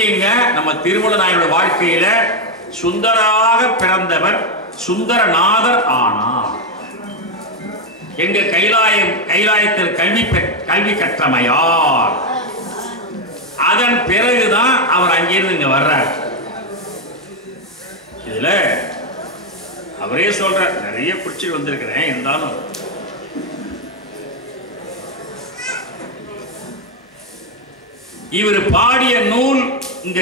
புரிஞ்சுங்க. நம்ம திருமூல நாயனுடைய வாழ்க்கையில சுந்தராக பிறந்தவர் சுந்தரநாதர் ஆனார். எங்க கைலாயத்தில் கல்வி கற்றமையார். அதன் பிறகுதான் அவர் அங்கிருந்து இங்க வர்றார். இதுல அவரே சொல்ற, நிறைய குறிச்சிட்டு வந்திருக்கிறேன், இருந்தாலும் இவர் பாடிய நூல் இங்க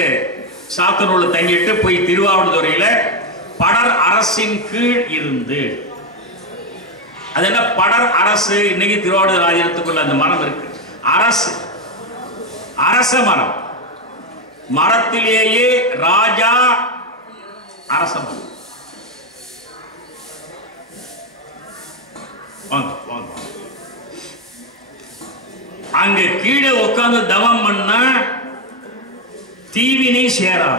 சாத்தனூர்ல தங்கிட்டு போய் திருவாவடுதுறையில படர் அரசின் கீழ் இருந்து, அது என்ன படர் அரசு, இன்னைக்கு திருவாவடுதுறை ராஜ்யத்துக்குள்ள அந்த மரம் இருக்கு, அரசு அரச மரம், மரத்திலேயே ராஜா அரச மரம். வாங்க வாங்க. அங்க கீழே உட்கார்ந்து தவம் பண்ண தீவினை சேரா,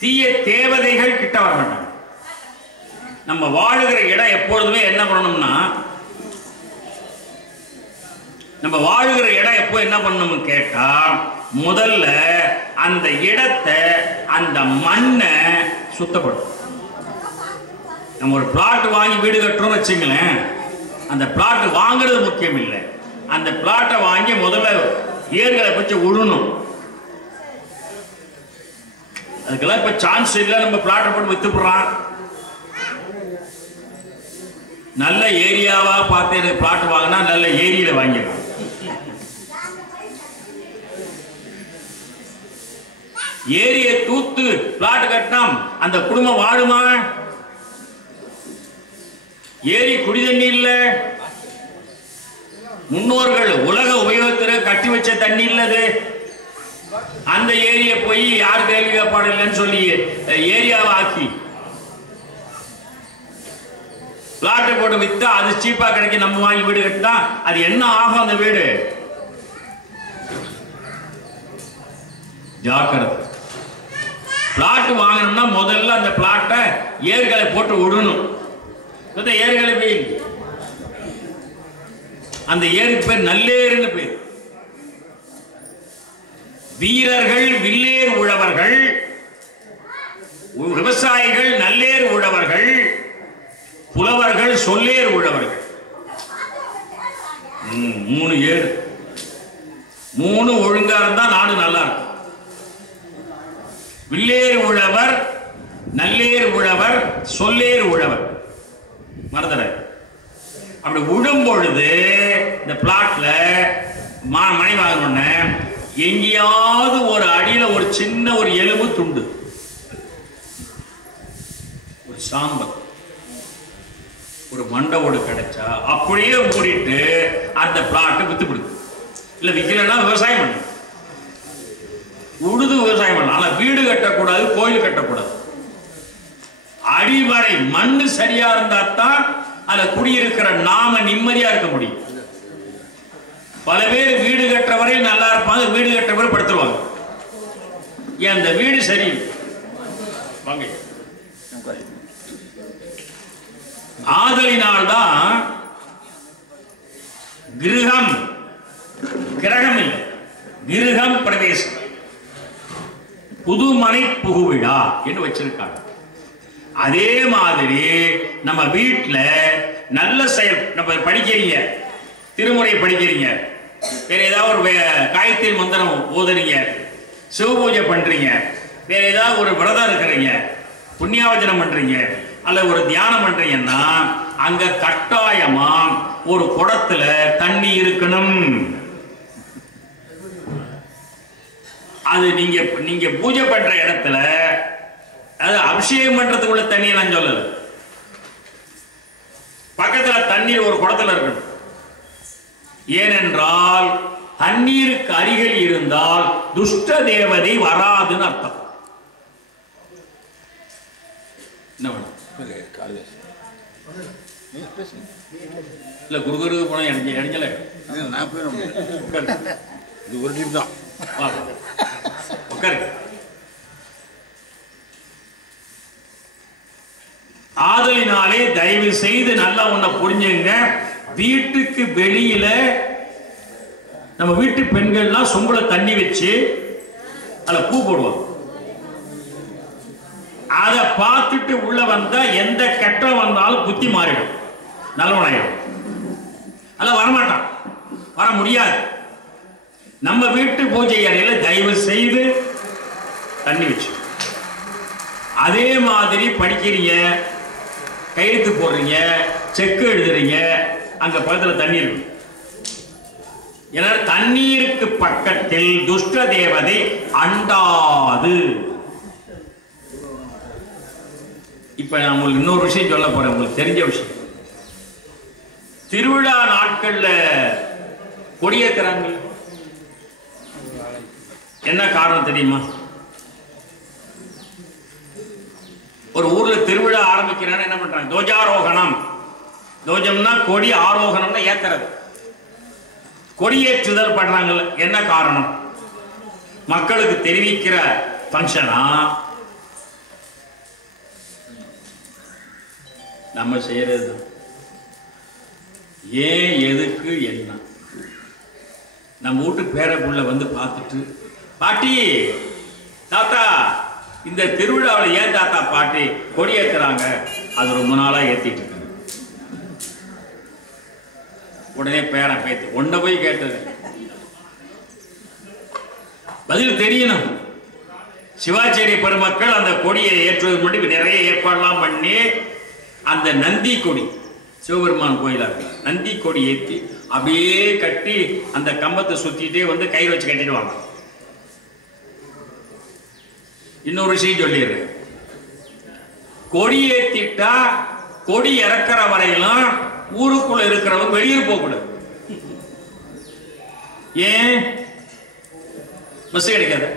தீய தேவதைகள் கிட்ட வர மாட்டாங்க. நம்ம வாழுகிற இடம் எப்பொழுதுமே என்ன பண்ணணும்னா, நம்ம வாழுகிற இடம் எப்போ என்ன பண்ணணும் கேட்டா, முதல்ல அந்த இடத்தை, அந்த மண்ணை சுத்தப்படும். நம்ம ஒரு பிளாட் வாங்கி வீடு கட்டுறோம் வச்சுங்களேன், அந்த பிளாட் வாங்குறது முக்கியம் இல்லை, அந்த பிளாட்டை வாங்கி முதல்ல ஏர்களை வச்சு உழணும். அதுக்கெல்லாம் இப்ப சான்ஸ் இல்லை, நம்ம பிளாட்டை போட்டு வித்துப்படுறான். நல்ல ஏரியாவா பார்த்து எனக்கு பிளாட் வாங்கினா நல்ல ஏரியில வாங்கிடலாம். ஏரியை தூத்து பிளாட் கட்டினா அந்த குடும்பம் வாழுமா? ஏரி குடி தண்ணி இல்ல, முன்னோர்கள் உலக உபயோகத்தில் கட்டி வச்ச தண்ணி இல்லது. அந்த ஏரியை போய் யார் கேள்வி கேட்பாடு இல்லைன்னு சொல்லி ஏரியாவை ஆக்கி பிளாட்டை போட்டு வித்தா அது சீப்பா கிடைக்கும், நம்ம வாங்கி வீடு கட்டினா அது என்ன ஆகும்? அந்த வீடு ஜாக்கிரதை. பிளாட் வாங்கணும்னா முதல்ல அந்த பிளாட்டை ஏர்களை போட்டு விடணும். ஏர்களை போய் அந்த ஏருக்கு பேர் நல்லேருன்னு பேர். வீரர்கள் வில்லேர் உழவர்கள், விவசாயிகள் நல்லேர் உழவர்கள், புலவர்கள் சொல்லேர் உழவர்கள். 3 ஏர், 3 ஒழுங்கா இருந்தா நாடு நல்லா இருக்கும். வில்லேர் உழவர், நல்லேர் உழவர், சொல்லேர் உழவர். மறந்துட. அப்படி விடும் பொழுது இந்த பிளாட்ல மனை வாங்கணும்னு எங்கேயாவது ஒரு அடியில ஒரு சின்ன ஒரு எலும்பு துண்டு, ஒரு சாம்பல், ஒரு மண்டவோடு கிடைச்சா அப்படியே மூடிட்டு அந்த பிளாட்டை வித்துப்பிடுது. இல்ல விற்கலன்னா விவசாயம் பண்ணு, உழுது விவசாயம் பண்ணலாம். ஆனா வீடு கட்டக்கூடாது, கோயில் கட்டக்கூடாது. அடிவரை மண்ணு சரியா இருந்தா தான் அதுல குடியிருக்கிற நாம நிம்மதியா இருக்க முடியும். பல பேர் வீடு கட்டுற வரையில் நல்லா இருப்பாங்க, வீடு கட்டுற வரை படுத்துருவாங்க. ஏன் அந்த வீடு சரி வாங்க. ஆதலினால்தான் கிரகம், கிரகம் இல்லை, கிரகம் பிரவேசம், புதுமனை புகுவிழா என்று வச்சிருக்காங்க. அதே மாதிரி நம்ம வீட்டுல நல்ல செயல், நம்ம படிக்கிறீங்க, திருமுறை படிக்கிறீங்க, வேற ஏதாவது ஒரு காயத்ரி மந்திரம் ஓதுறீங்க, சிவ பூஜை பண்றீங்க, வேற ஏதாவது ஒரு விரதம் இருக்கிறீங்க, புண்ணியாவச்சனம் பண்றீங்க, அல்ல ஒரு தியானம் பண்றீங்கன்னா அங்க கட்டாயமா ஒரு குடத்துல தண்ணி இருக்கணும். அது நீங்க பூஜை பண்ற இடத்துல, அது அபிஷேகம் பண்றதுக்கு உள்ள தண்ணியை நான் சொல்லல, பக்கத்துல தண்ணீர் ஒரு குடத்துல இருக்கணும். ஏனென்றால் தண்ணீருக்கு அருகில் இருந்தால் துஷ்ட தேவதை வராதுன்னு அர்த்தம். என்ன பண்ணும் இல்ல குருகுரு போன இடைஞ்சல இது ஒரு டிப் தான். ஆதலினாலே தயவு செய்து நல்லா ஒன்ன புரிஞ்சுங்க. வீட்டுக்கு வெளியில நம்ம வீட்டு பெண்கள்லாம் சொம்புல தண்ணி வச்சு அதுல பூ போடுவாங்க. அதை பார்த்துட்டு உள்ள வந்தா எந்த கெட்டம் வந்தாலும் புத்தி மாறிடும், நல்லவனாயிடும். அதெல்லாம் வரமாட்டான், வர முடியாது. நம்ம வீட்டு பூஜை அறையில தயவு செய்து தண்ணி வச்சு, அதே மாதிரி படிக்கிறீங்க, கையெழுத்து போடுறீங்க, செக்கு எழுதுறீங்க, அங்க பக்கத்துல தண்ணி இருக்கு. ஏன்னா தண்ணீருக்கு பக்கத்தில் துஷ்ட தேவதை அண்டாது. இப்ப நான் உங்களுக்கு இன்னொரு விஷயம் சொல்ல போறேன், உங்களுக்கு தெரிஞ்ச விஷயம். திருவிழா நாட்கள்ல கொடியேற்றுறாங்க, என்ன காரணம் தெரியுமா? ஒரு ஊர்ல திருவிழா ஆரம்பிக்கிறான்னு என்ன பண்றாங்க? துவஜாரோகணம். துவஜம்னா கொடி, ஆரோகணம்னா ஏத்துறது. கொடியேற்றுதல் பண்றாங்கல்ல, என்ன காரணம்? மக்களுக்கு தெரிவிக்கிற ஃபங்க்ஷனா நம்ம செய்யறது? ஏன், எதுக்கு, என்ன? நம்ம வீட்டு பேர புள்ள வந்து பார்த்துட்டு, பாட்டி, தாத்தா, இந்த திருவிழாவில் ஏன் தாத்தா பாட்டி கொடி ஏற்றுறாங்க? அது ரொம்ப நாளா ஏத்திட்டு இருக்காங்க. உடனே பேரன் பேத்து ஒன்ன போய் கேட்டது பதில் தெரியணும். சிவாச்சாரிய பெருமக்கள் அந்த கொடியை ஏற்றுவது மட்டும் நிறைய ஏற்பாடுலாம் பண்ணி அந்த நந்தி கொடி, சிவபெருமான் கோயிலா இருக்கு, நந்தி கொடி ஏற்றி அப்படியே கட்டி அந்த கம்பத்தை சுத்திட்டே வந்து கயிறு வச்சு கட்டிடுவாங்க. இன்னொரு விஷயம் சொல்லிடுறேன், கொடி ஏத்திட்டா கொடி இறக்குற வரையிலும் ஊருக்குள்ள இருக்கிறவங்க வெளியூர் போக கூடாது. ஏன்? பஸ் கிடைக்காது.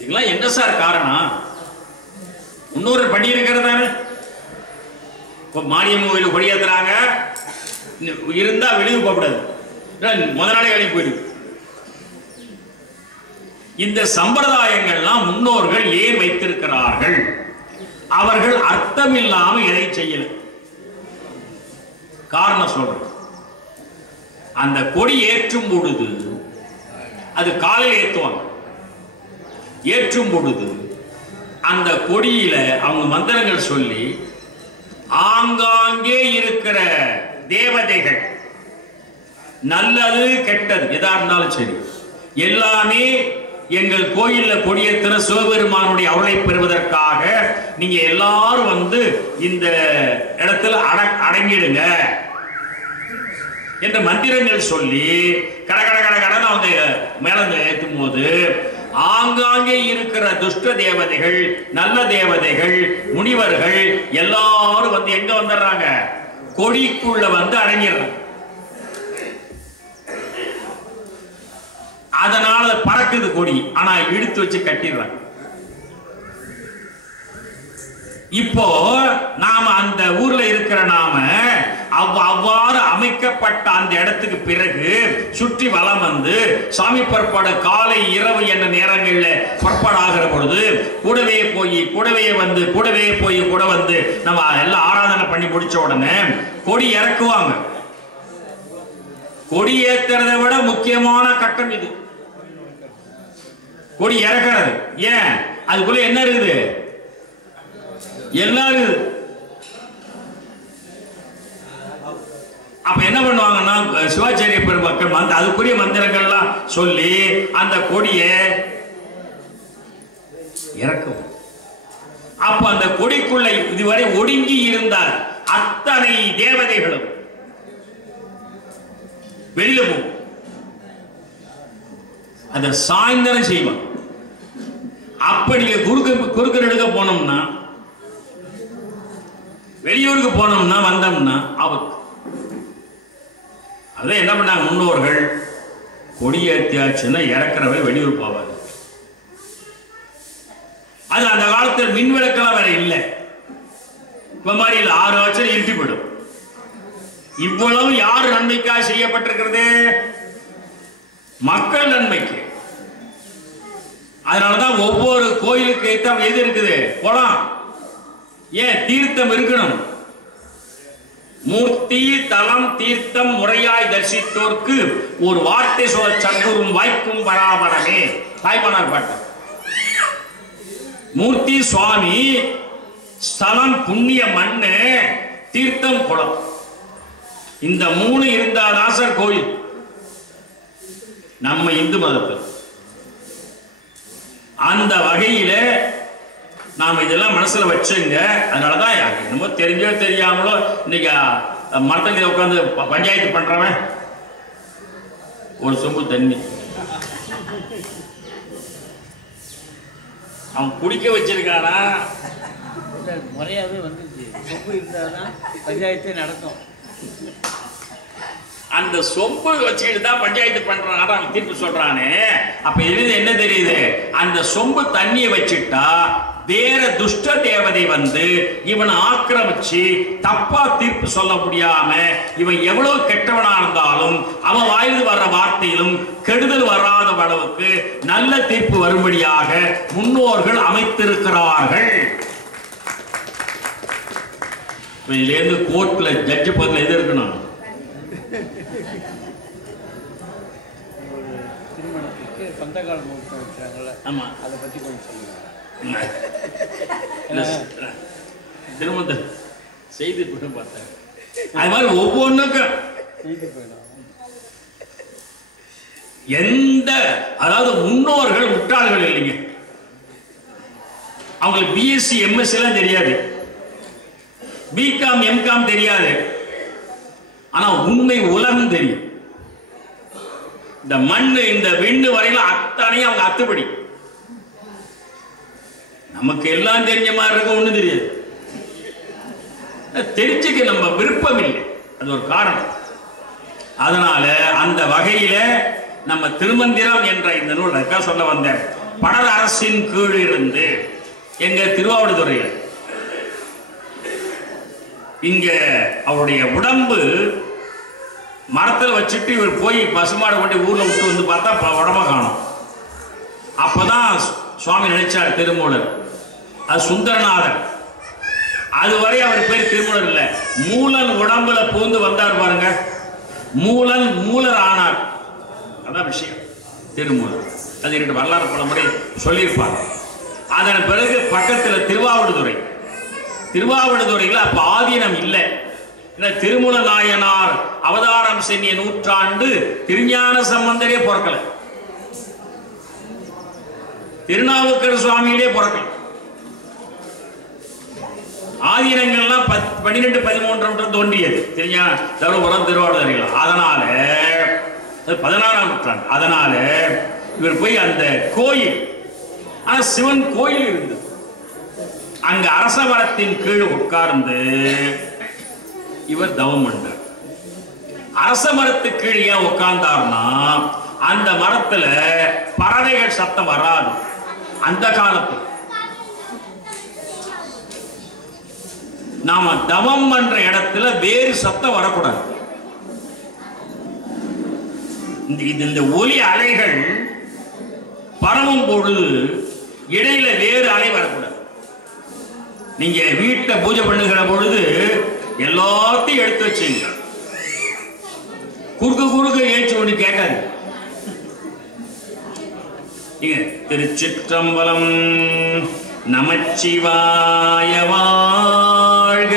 இதெல்லாம் என்ன சார் காரணம்? இன்னொரு படி இருக்கிறதானே. இப்போ மாரியம்மன் கோயில் கொடி ஏத்துறாங்க, இருந்தா வெளியூர் போக கூடாது, முத நாளே வெளியே போயிடுது. இந்த சம்பிரதாயங்கள்லாம் முன்னோர்கள் ஏன் வைத்திருக்கிறார்கள்? அவர்கள் அர்த்தம் இல்லாம எதை செய்யல. காரணம் சொல்றேன். அந்த கொடி ஏற்றும் பொழுது, அது காலையில் ஏற்றுவாங்க, ஏற்றும் பொழுது அந்த கொடியில அவங்க மந்திரங்கள் சொல்லி ஆங்காங்கே இருக்கிற தேவதைகள், நல்லது கெட்டது எதா இருந்தாலும் சரி, எல்லாமே எங்கள் கோயில்ல கொடியேற்ற சிவபெருமானுடைய அருளை பெறுவதற்காக நீங்க எல்லாரும் வந்து இந்த இடத்துல அடங்கிடுங்க என்ற மந்திரங்கள் சொல்லி கட கட கட கடன் அவங்க மேல ஏற்றும் போது ஆங்காங்கே இருக்கிற துஷ்ட தேவதைகள், நல்ல தேவதைகள், முனிவர்கள் எல்லாரும் வந்து எங்க வந்துடுறாங்க? கொடிக்குள்ள வந்து அடங்கிடுறாங்க. அதனால பறக்குது கொடி, ஆனா இழுத்து வச்சு கட்டிடுறாங்க. இப்போ நாம அந்த ஊர்ல இருக்கிற நாம அவ்வாறு அமைக்கப்பட்ட அந்த இடத்துக்கு பிறகு சுற்றி வலம் வந்து சாமி புறப்பாடு காலை இரவு என்ற நேரங்களில் புறப்பாடு ஆகிற பொழுது கூடவே போய் கூட வந்து நம்ம எல்லாம் ஆராதனை பண்ணி முடிச்ச உடனே கொடி இறக்குவாங்க. கொடி ஏத்துறதை விட முக்கியமான கட்டம் இது, கொடி இறக்கிறது. ஏன்? அதுக்குள்ள என்ன இருக்குது? எல்லாரும் அப்ப என்ன பண்ணுவாங்கன்னா சிவாச்சாரிய பெருமக்கள் அதுக்குரிய மந்திரங்கள்லாம் சொல்லி அந்த கொடியை இறக்கும். அப்ப அந்த கொடிக்குள்ள இதுவரை ஒடுங்கி இருந்தால் அத்தனை தேவதைகளும் வெளியில போகும். அத சாயந்தரம் செய்வான். அப்படி குறுக்கு நெடுக்க போனோம்னா, வெளியூருக்கு போனோம்னா, வந்தோம்னா ஆபத்து. அதான் என்ன பண்ணாங்க முன்னோர்கள், கொடியேற்றியாச்சுன்னா இறக்குறவை வெளியூர் போவாங்க. அது அந்த காலத்தில் மின் விளக்கெல்லாம் வேற இல்லை. இப்ப மாதிரி 6 வருஷம் இருட்டி போயிடும். இவ்வளவு யார் நன்மைக்காக செய்யப்பட்டிருக்கிறது? மக்கள் நன்மைக்கு. அதனாலதான் ஒவ்வொரு கோயிலுக்கு எது இருக்குது? குளம். ஏன்? தீர்த்தம் இருக்கணும். மூர்த்தி தலம் தீர்த்தம் முறையாய் தரிசித்தோர்க்கு ஒரு வார்த்தை சொல்ல சங்குரும் வாய்க்கும் பராபரமே. தாய்மனார் பாட்டு. மூர்த்தி சுவாமி, ஸ்தலம் புண்ணிய மண்ணு, தீர்த்தம் குளம், இந்த மூணு இருந்தாதான் சார் கோயில் நம்ம இந்து மதத்தில். அந்த வகையில நாம இதெல்லாம் மனசுல வச்சுங்க. அதனாலதான் என்னமோ தெரிஞ்சோ தெரியாமலோ இன்னைக்கு மரத்தங்க உட்காந்து பஞ்சாயத்து பண்றவன் ஒரு சொம்பு தண்ணி அவன் குடிக்க வச்சிருக்கானா முறையாவே வந்துச்சு. சொம்பு இருந்தாதான் பஞ்சாயத்தே நடக்கும். அந்த சொம்பு வச்சுக்கிட்டு தான் பஞ்சாயத்து பண்றான் அவன் தீர்ப்பு சொல்றானே. அப்ப இதுல என்ன தெரியுது? அந்த சொம்பு தண்ணியை வச்சுட்டா வேற துஷ்ட தேவதை வந்து இவனை ஆக்கிரமிச்சு தப்பா தீர்ப்பு சொல்ல முடியாம இவன் எவ்வளவு கெட்டவனா இருந்தாலும் அவன் வாயில் வர்ற வார்த்தையிலும் கெடுதல் வராத அளவுக்கு நல்ல தீர்ப்பு வரும்படியாக முன்னோர்கள் அமைத்திருக்கிறார்கள். இதுல இருந்து கோர்ட்ல ஜட்ஜ் பக்கத்துல எது இருக்கணும்? திருமணத்துக்கு சொந்தக்கால முகூர்த்தம் வச்சாங்கல்ல, ஆமா, அதை பத்தி கொஞ்சம் சொல்லுங்க. திருமணத்தை செய்து பார்த்தேன். அது மாதிரி ஒவ்வொன்றுக்கும் எந்த, அதாவது முன்னோர்கள் முட்டாள்கள் இல்லைங்க. அவங்களுக்கு பிஎஸ்சி எம்எஸ்சி எல்லாம் தெரியாது, பிகாம் எம்காம் தெரியாது, ஆனா உண்மை உலகம் தெரியும். இந்த மண்ணு இந்த விண்ணு வரையில அத்தனையும் அவங்க அத்துப்படி. நமக்கு எல்லாம் தெரிஞ்ச மாதிரி இருக்க ஒண்ணு தெரியாது. தெரிஞ்சுக்க நம்ம விருப்பம் இல்லை, அது ஒரு காரணம். அதனால அந்த வகையில நம்ம திருமந்திரம் என்ற இந்த நூல் இருக்கா சொல்ல வந்த படர் அரசின் கீழ் இருந்து எங்க திருவாவடுதுறையில் இங்க அவருடைய உடம்பு மரத்தில் வச்சுட்டு இவர் போய் பசுமாடு கொண்டு ஊர்ல விட்டு வந்து பார்த்தா உடம்ப காணும். அப்பதான் சுவாமி நினைச்சார் திருமூலர், அது சுந்தரநாதர். அதுவரை அவர் பேர் திருமூலர் இல்ல, மூலன் உடம்புல பூந்து வந்தார் பாருங்க, மூலன் மூலர் ஆனார். அதான் விஷயம் திருமூலர். அது இரண்டு வரலாறு பல முறை சொல்லியிருப்பார். அதன் பிறகு பக்கத்தில் திருவாவடுதுறை, திருவாவடுதுறையில் அப்ப ஆதீனம் இல்லை. திருமூல நாயனார் அவதாரம் சென்னிய நூற்றாண்டு திருஞான சம்பந்தரே பிறக்கல, திருநாவுக்கரசு சுவாமியிலே பிறக்கல. ஆதீனங்கள்லாம் 12, 13 தோன்றியது திருஞான தருமபுரம் திருவாவடுதுறையில். அதனால 16ஆம் நூற்றாண்டு. அதனால இவர் போய் அந்த கோயில், ஆனா சிவன் கோயில் இருந்தது, அங்க அரச மரத்தின் கீழ் உட்கார்ந்து இவர் தவம் பண்ணார். அரச மரத்து கீழே ஏன் உட்கார்ந்தார்னா அந்த மரத்துல பறவைகள் சத்தம் வராது. அந்த காலத்தில் நாம தவம் பண்ற இடத்துல வேறு சத்தம் வரக்கூடாது. இந்த ஒலி அலைகள் பரவும் பொழுது இடையில வேறு அலை வரக்கூடாது. நீங்க வீட்டை பூஜை பண்ணுகிற பொழுது எல்லாத்தையும் எடுத்து வச்சுங்க, குறுக்கு குறுக்கு ஏச்சு ஒண்ணு கேட்காது. திருச்சிற்றம்பலம் நமச்சிவாய வாழ்க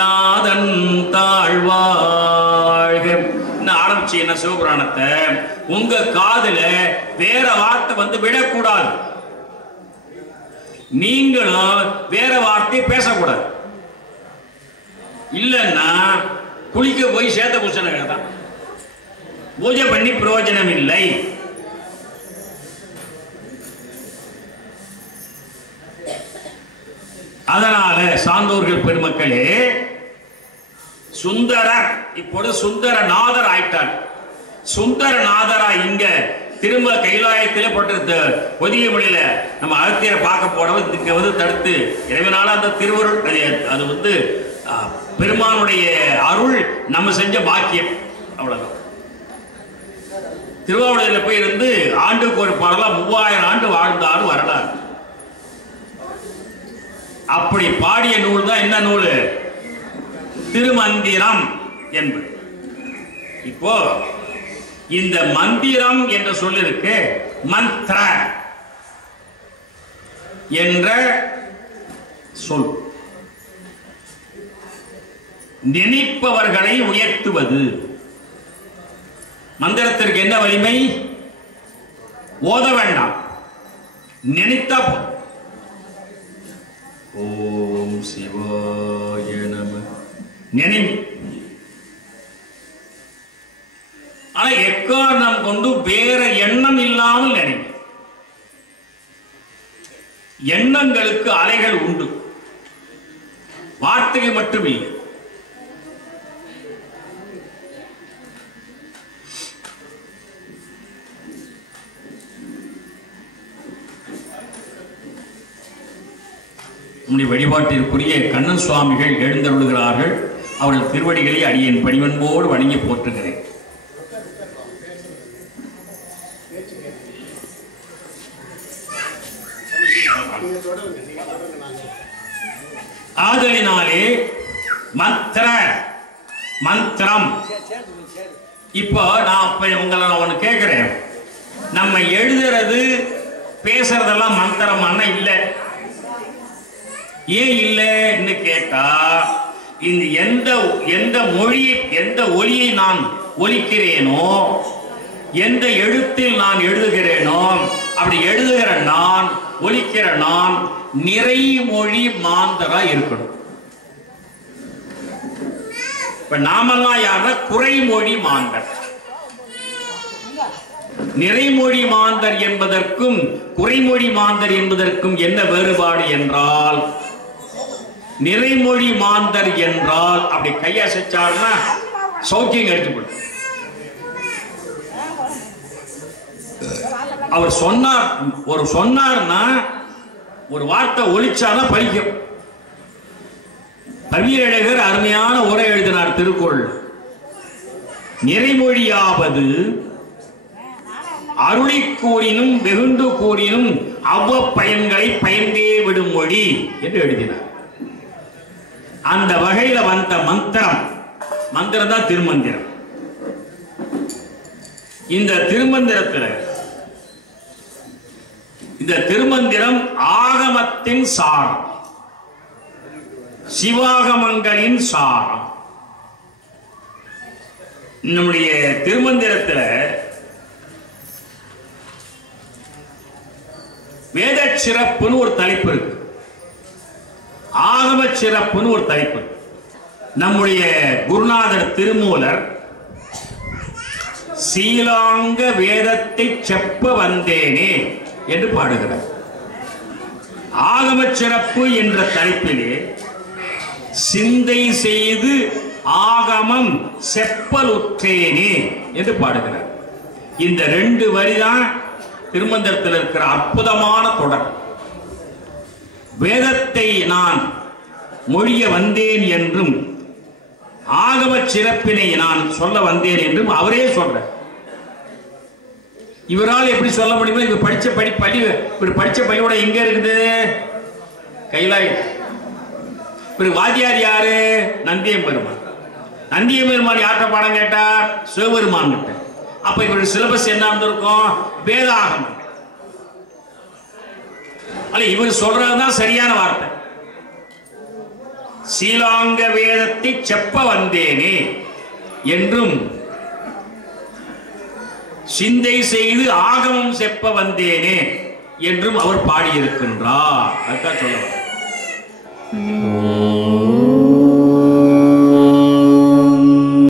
நாதன் தாழ்வாழ்க ஆரம்பிச்சு என்ன சிவபுராணத்தை உங்க காதுல வேற வார்த்தை வந்து விடக்கூடாது. நீங்களும் வேற வார்த்தை பேசக்கூடாது. இல்லன்னா குளிக்க போய் சேத்த பூசண தான் பூஜை பண்ணி பிரயோஜனம் இல்லை. அதனால சான்றோர்கள் பெருமக்களே, சுந்தரர் இப்பொழுது சுந்தரநாதர் ஆயிட்டார். சுந்தரநாதரா இங்க திரும்ப கைலாயத்திலே போட்டு பொதிய மொழியில நம்ம அகத்தியரை பார்க்க போனவர் இங்க வந்து தடுத்து இறைவனால அந்த திருவருள் அது வந்து பெருமானுடைய அருள் நம்ம செஞ்ச பாக்கியம். அவ்வளவுதான். திருவாவூரில் போய் இருந்து ஆண்டுக்கு ஒரு பாடலாம் 3000 ஆண்டு வாழ்ந்தாலும் வரலாறு. அப்படி பாடிய நூல் தான் என்ன நூல்? திருமந்திரம் என்பது. இப்போ இந்த மந்திரம் என்ற சொல்லிருக்கு மந்திர என்ற சொல் நினைப்பவர்களை உயர்த்துவது. மந்திரத்திற்கு என்ன வலிமை? ஓத வேண்டாம், நினைத்தா ஓம் சிவாய நம நினை. ஆனா எக்காரணம் கொண்டு வேற எண்ணம் இல்லாமல் நினை. எண்ணங்களுக்கு அலைகள் உண்டு, வார்த்தை மட்டுமில்லை. நம்முடைய வழிபாட்டிற்குரிய கண்ணன் சுவாமிகள் எழுந்தருளுகிறார்கள். அவர்கள் திருவடிகளை அடியேன் பணிவன்போடு வணங்கி போற்றுகிறேன். ஆதலினாலே மந்திர மந்திரம். இப்போ நான் உங்களை ஒன்று கேட்கிறேன், நம்ம எழுதுறது பேசுறதெல்லாம் மந்திரமான இல்லை. ஏன் இல்லைன்னு கேட்டா, இந்த எந்த மொழியை எந்த ஒலியை நான் ஒலிக்கிறேனோ, எந்த எழுத்தில் நான் எழுதுகிறேனோ, அப்படி எழுதுகிற நான், ஒலிக்கிற நான் நிறைமொழி மாந்தரா இருக்கணும். இப்ப நாமெல்லாம் யாருன்னா குறைமொழி மாந்தர். நிறைமொழி மாந்தர் என்பதற்கும் குறைமொழி மாந்தர் என்பதற்கும் என்ன வேறுபாடு என்றால், நிறைமொழி மாந்தர் என்றால் அப்படி கையசைச்சாருன்னா சௌக்கியம் கிடைக்கப்படும். அவர் சொன்னார்னா ஒரு வார்த்தை ஒலிச்சாதான் பலிக்கும். கவியழகர் அருமையான உரை எழுதினார் திருக்குறள். நிறைமொழியாவது அருளி கூறினும் வெகுண்டு கூறினும் அவ்வ பயன்களை பயந்தே விடும் மொழி என்று எழுதினார். அந்த வகையில வந்த மந்திரம் தான் திருமந்திரம். இந்த திருமந்திரம் ஆகமத்தின் சாரம், சிவாகமங்களின் சாரம். நம்முடைய திருமந்திரத்தில் வேத சிறப்புன்னு ஒரு தலைப்பு இருக்கு, ஆகம சிறப்புன்னு ஒரு தலைப்பு. நம்முடைய குருநாதர் திருமூலர் சீலாங்க வேதத்தை செப்ப வந்தேனே என்று பாடுகிறார். ஆகம சிறப்பு என்ற தலைப்பிலே சிந்தை செய்து ஆகமம் செப்பலுற்றேனே என்று பாடுகிறார். இந்த 2 வரிதான் திருமந்திரத்தில் இருக்கிற அற்புதமான தொடர். வேதத்தை நான் மொழிய வந்தேன் என்றும் ஆகம சிறப்பினை நான் சொல்ல வந்தேன் என்றும் அவரே சொல்றார். இவரால் எப்படி சொல்ல முடியுமோ? இவர் படிச்ச பள்ளியோட எங்க இருக்குது? கைலாய். இவர் வாத்தியார் யாரு? நந்தியம்பெருமான். நந்தியம்பெருமான் யார்கிட்ட பாடம் கேட்டார்? சிவபெருமான் கிட்ட. அப்ப இவருடைய சிலபஸ் என்ன இருந்திருக்கும்? வேதாகமம். அல்ல, இவர் சொல்றதுதான் சரியான வார்த்தை. சீலாங்க வேதத்தை செப்ப வந்தேனே என்றும் சிந்தை செய்து ஆகமம் செப்ப வந்தேனே என்றும் அவர் பாடியிருக்கின்றார். அதுதான் சொல்ல